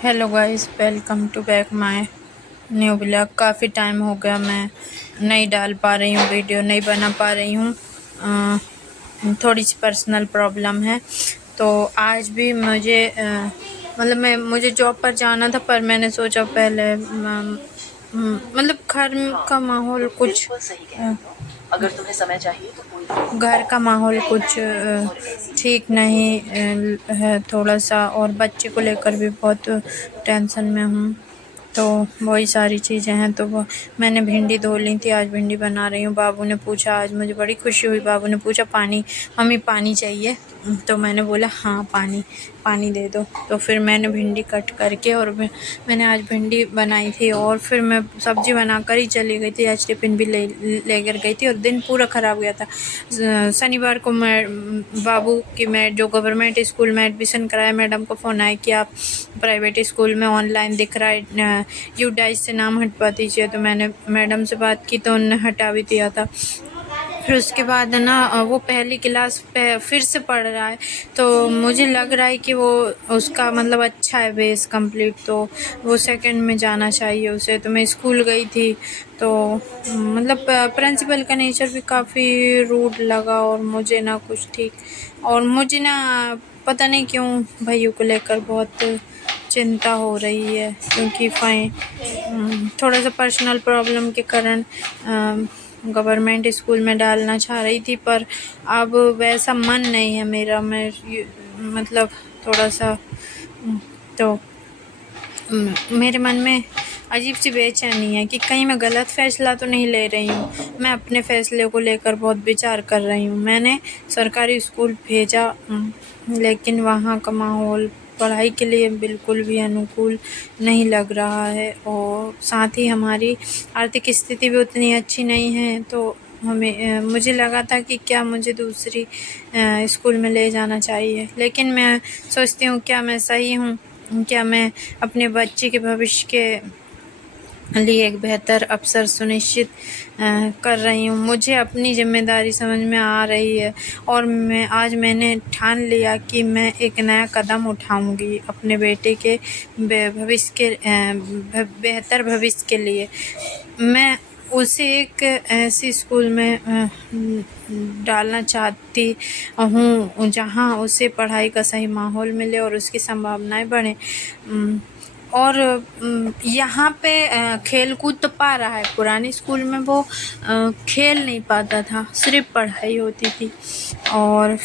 Hello guys, welcome to back my new blog. काफ़ी time हो गया मैं नहीं डाल पा रही हूँ, वीडियो नहीं बना पा रही हूँ। थोड़ी सी पर्सनल प्रॉब्लम है। तो आज भी मतलब मुझे जॉब पर जाना था, पर मैंने सोचा पहले मतलब घर का माहौल कुछ अगर तुम्हें समय चाहिए तो कोई घर का माहौल कुछ ठीक नहीं है थोड़ा सा, और बच्चे को लेकर भी बहुत टेंशन में हूँ। तो वही सारी चीज़ें हैं। तो वो मैंने भिंडी धो ली थी, आज भिंडी बना रही हूँ। बाबू ने पूछा, आज मुझे बड़ी खुशी हुई, बाबू ने पूछा पानी, मम्मी पानी चाहिए? तो मैंने बोला हाँ पानी, पानी दे दो। तो फिर मैंने भिंडी कट करके और मैंने आज भिंडी बनाई थी, और फिर मैं सब्ज़ी बनाकर ही चली गई थी। आज टिफ़िन भी लेकर गई थी, और दिन पूरा ख़राब गया था। शनिवार को मैं बाबू की जो गवर्नमेंट स्कूल में एडमिशन कराया, मैडम को फ़ोन आया कि आप प्राइवेट स्कूल में ऑनलाइन दिख रहा है, यूडाइस से नाम हटवा दीजिए। तो मैंने मैडम से बात की तो उन्होंने हटा भी दिया था। फिर उसके बाद ना वो पहली क्लास पे फिर से पढ़ रहा है, तो मुझे लग रहा है कि वो उसका मतलब अच्छा है बेस कंप्लीट, तो वो सेकंड में जाना चाहिए उसे। तो मैं स्कूल गई थी, तो मतलब प्रिंसिपल का नेचर भी काफ़ी रूड लगा, और मुझे ना कुछ ठीक, और मुझे ना पता नहीं क्यों भैया को लेकर बहुत चिंता हो रही है, क्योंकि थोड़ा सा पर्सनल प्रॉब्लम के कारण गवर्नमेंट स्कूल में डालना चाह रही थी, पर अब वैसा मन नहीं है मेरा। मतलब थोड़ा सा तो मेरे मन में अजीब सी बेचैनी है कि कहीं मैं गलत फ़ैसला तो नहीं ले रही हूँ। मैं अपने फ़ैसले को लेकर बहुत विचार कर रही हूँ। मैंने सरकारी स्कूल भेजा, लेकिन वहाँ का माहौल पढ़ाई के लिए बिल्कुल भी अनुकूल नहीं लग रहा है, और साथ ही हमारी आर्थिक स्थिति भी उतनी अच्छी नहीं है। तो मुझे लगा था कि क्या मुझे दूसरी स्कूल में ले जाना चाहिए, लेकिन मैं सोचती हूँ क्या मैं सही हूँ? क्या मैं अपने बच्चे के भविष्य के लिए एक बेहतर अवसर सुनिश्चित कर रही हूँ? मुझे अपनी ज़िम्मेदारी समझ में आ रही है, और मैंने ठान लिया कि मैं एक नया कदम उठाऊँगी अपने बेटे के भविष्य के बेहतर भविष्य के लिए। मैं उसे एक ऐसी स्कूल में डालना चाहती हूँ जहाँ उसे पढ़ाई का सही माहौल मिले और उसकी संभावनाएं बढ़ें। और यहाँ पे खेल-कूद तो पा रहा है। पुराने स्कूल में वो खेल नहीं पाता था, सिर्फ पढ़ाई होती थी। और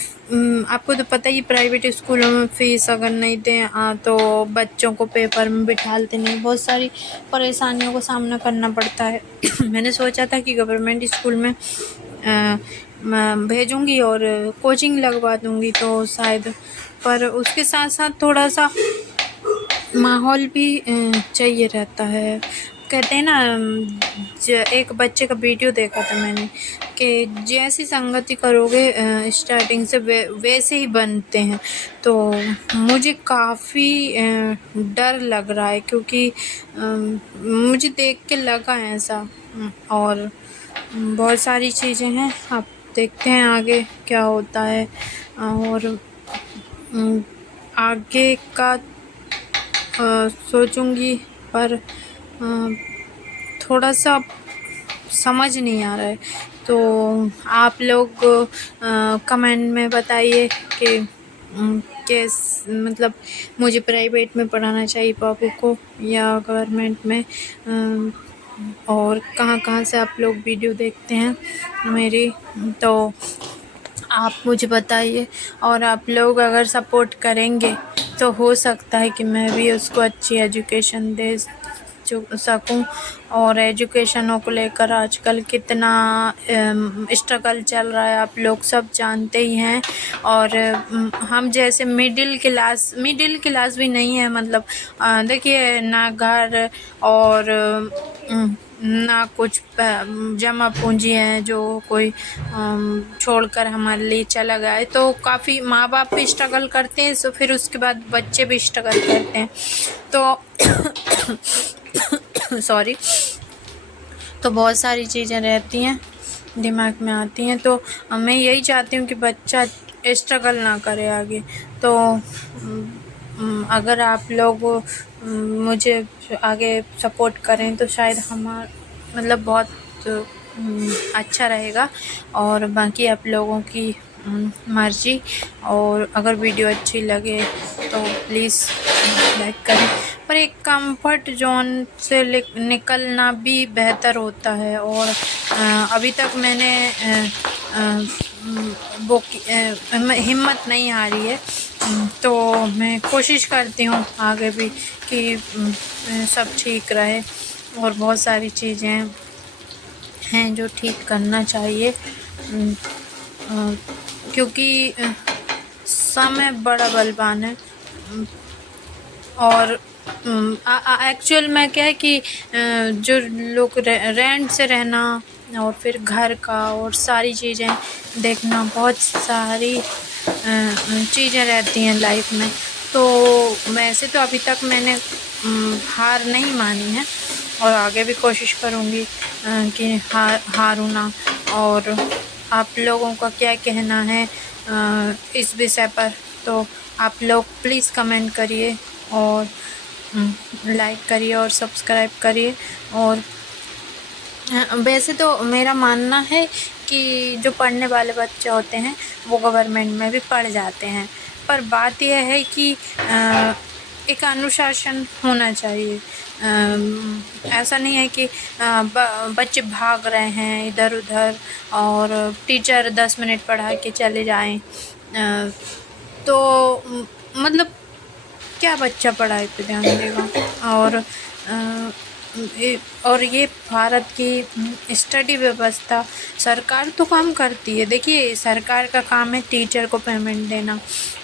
आपको तो पता ही, प्राइवेट स्कूलों में फ़ीस अगर नहीं दें तो बच्चों को पेपर में बिठाते नहीं, बहुत सारी परेशानियों का सामना करना पड़ता है। मैंने सोचा था कि गवर्नमेंट स्कूल में मैं भेजूँगी और कोचिंग लगवा दूँगी, तो शायद, पर उसके साथ-साथ थोड़ा-सा माहौल भी चाहिए रहता है। कहते हैं ना, एक बच्चे का वीडियो देखा था मैंने कि जैसी संगति करोगे स्टार्टिंग से वैसे ही बनते हैं। तो मुझे काफ़ी डर लग रहा है, क्योंकि मुझे देख के लगा ऐसा। और बहुत सारी चीज़ें हैं, अब देखते हैं आगे क्या होता है। और आगे का सोचूंगी, पर थोड़ा सा समझ नहीं आ रहा है। तो आप लोग कमेंट में बताइए कि कैस मतलब मुझे प्राइवेट में पढ़ाना चाहिए बाबू को या गवर्नमेंट में। और कहाँ से आप लोग वीडियो देखते हैं मेरी, तो आप मुझे बताइए। और आप लोग अगर सपोर्ट करेंगे तो हो सकता है कि मैं भी उसको अच्छी एजुकेशन दे सकूं। और एजुकेशनों को लेकर आजकल कितना स्ट्रगल चल रहा है, आप लोग सब जानते ही हैं। और हम जैसे मिडिल क्लास भी नहीं है, मतलब देखिए ना घर और ना कुछ जमा पूंजी है जो कोई छोड़कर हमारे लिए चला गया है। तो काफ़ी माँ बाप भी स्ट्रगल करते हैं, तो फिर उसके बाद बच्चे भी स्ट्रगल करते हैं। तो सॉरी, तो बहुत सारी चीज़ें रहती हैं, दिमाग में आती हैं। तो मैं यही चाहती हूँ कि बच्चा स्ट्रगल ना करे आगे। तो अगर आप लोग मुझे आगे सपोर्ट करें तो शायद मतलब बहुत अच्छा रहेगा। और बाकी आप लोगों की मर्ज़ी। और अगर वीडियो अच्छी लगे तो प्लीज़ लाइक करें। पर एक कंफर्ट जोन से निकलना भी बेहतर होता है। और अभी तक मैंने वो हिम्मत नहीं हारी है। तो मैं कोशिश करती हूँ आगे भी कि सब ठीक रहे। और बहुत सारी चीज़ें हैं जो ठीक करना चाहिए, क्योंकि समय बड़ा बलवान है। और एक्चुअल में क्या है कि जो लोग रेंट से रहना और फिर घर का और सारी चीज़ें देखना, बहुत सारी चीज़ें रहती हैं लाइफ में। तो वैसे तो अभी तक मैंने हार नहीं मानी है और आगे भी कोशिश करूँगी कि हारूँ ना। और आप लोगों का क्या कहना है इस विषय पर, तो आप लोग प्लीज़ कमेंट करिए और लाइक करिए और सब्सक्राइब करिए। और वैसे तो मेरा मानना है कि जो पढ़ने वाले बच्चे होते हैं वो गवर्नमेंट में भी पढ़ जाते हैं, पर बात यह है कि एक अनुशासन होना चाहिए। ऐसा नहीं है कि बच्चे भाग रहे हैं इधर उधर और टीचर 10 मिनट पढ़ा के चले जाएं। तो मतलब क्या बच्चा पढ़ाई पे ध्यान देगा। और ये भारत की स्टडी व्यवस्था, सरकार तो काम करती है। देखिए, सरकार का काम है टीचर को पेमेंट देना,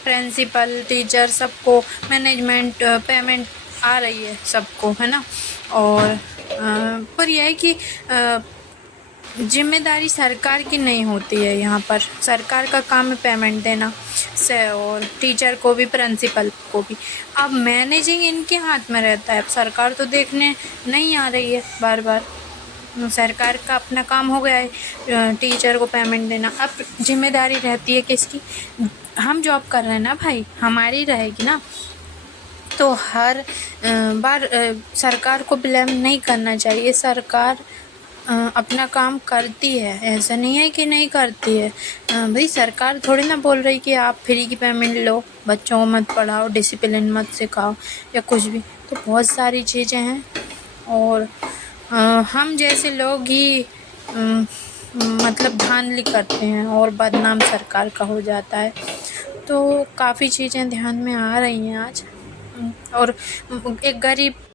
प्रिंसिपल टीचर सबको मैनेजमेंट पेमेंट आ रही है सबको, है ना। और पर यह है कि जिम्मेदारी सरकार की नहीं होती है। यहाँ पर सरकार का काम है पेमेंट देना से, और टीचर को भी प्रिंसिपल को भी। अब मैनेजिंग इनके हाथ में रहता है। अब सरकार तो देखने नहीं आ रही है बार बार। सरकार का अपना काम हो गया है टीचर को पेमेंट देना। अब जिम्मेदारी रहती है किसकी? हम जॉब कर रहे हैं ना भाई, हमारी रहेगी ना। तो हर बार सरकार को ब्लेम नहीं करना चाहिए। सरकार अपना काम करती है, ऐसा नहीं है कि नहीं करती है। भाई सरकार थोड़ी ना बोल रही कि आप फ्री की पेमेंट लो, बच्चों को मत पढ़ाओ, डिसिप्लिन मत सिखाओ या कुछ भी। तो बहुत सारी चीज़ें हैं और हम जैसे लोग ही मतलब धांधली करते हैं और बदनाम सरकार का हो जाता है। तो काफ़ी चीज़ें ध्यान में आ रही हैं आज। और एक गरीब